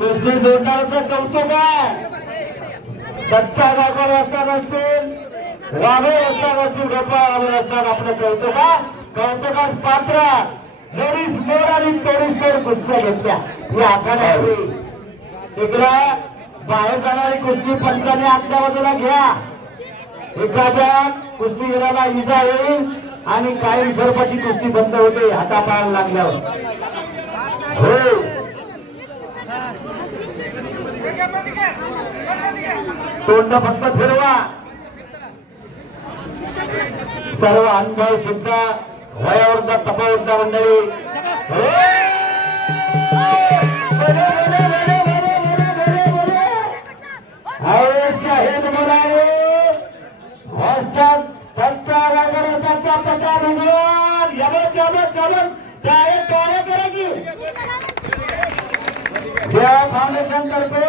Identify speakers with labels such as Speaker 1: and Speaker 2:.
Speaker 1: कुस्ती जोडणाऱ्याचं कौतुक आहे दत्ता गागोर असताना असतील रावे असताना असतील गोपाळ असताना आपलं कौतुका कौतुकास पात्र जरीस मोर आणि तेरीस मोर कुस्त्या घेतल्या ही आखाड आहे इकडं बाहेर जाणारी कुस्ती पंचाने आतल्या बाजूला घ्या. एखाद्या कुस्तीगिराला इजा येईल आणि कायम स्वरूपाची कुस्ती बंद होते हातापायाला लागल्यावर. हो. तोंड फक्त फिरवा. सर्व अनुभव सुद्धा वयावरचा तपावरचा मंडळी. हो. चालत चालत. डायरेक्ट काय करायची या फाउंडेशन तर्फे